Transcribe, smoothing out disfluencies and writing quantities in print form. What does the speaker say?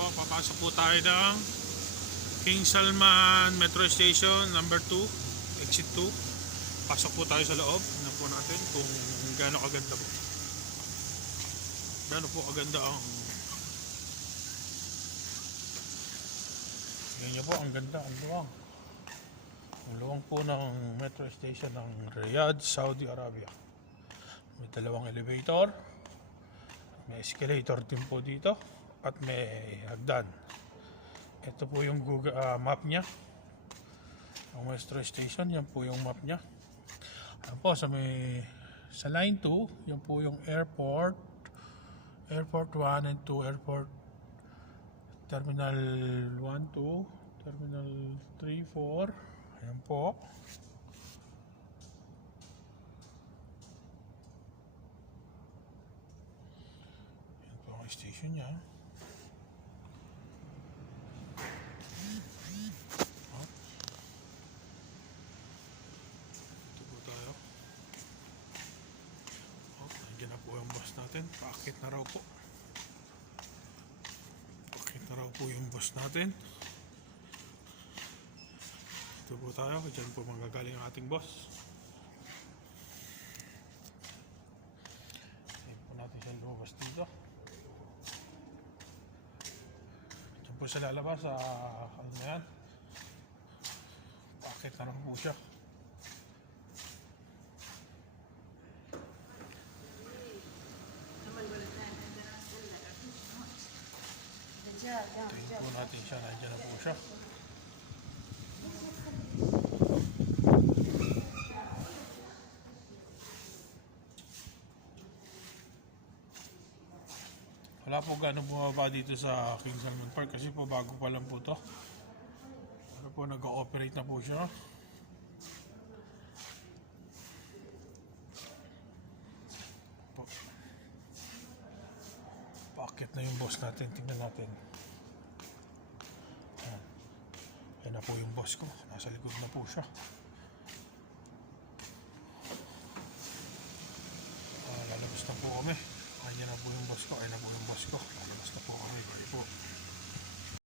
po, papasok po tayo ng King Salman Metro Station number 2, exit 2. Pasok po tayo sa loob. Tingnan po natin kung gaano kaganda po. Gaano po kaganda ang yan niyo po, ang ganda, ang luwang. Ang luwang po ng Metro Station ng Riyadh, Saudi Arabia. May dalawang elevator. May escalator din po dito. At may hagdan. Ito po yung Google map niya. Ang Metro Station, yan po yung map niya. Yan po, sa line 2, yan po yung airport. Airport 1 and 2, airport Terminal 1, 2, Terminal 3, 4. Ayan po. Ayan po ang station niya. Ito po tayo. Nandiyan na po yung bus natin. Paakit na raw po. Ito raw po yung bus natin. Ito po tayo. Diyan po manggagaling ang ating bus. Ayan po natin siya lumabas dito. Diyan po siya lalabas sa ano na yan. Paakit na raw po siya. Tingnan po natin siya, nandiyan na po siya. Wala po gano'ng bumaba dito sa King Salman Park kasi po bago pa lang po to. Pero po nag-ooperate na po siya. Paakit na yung boss natin, tingnan natin. Ayan na po yung boss ko, nasa likod na po siya. Lalabas na po kami. Ayan na po yung boss ko, ayan na po yung boss ko. Lalabas na po kami, bye po.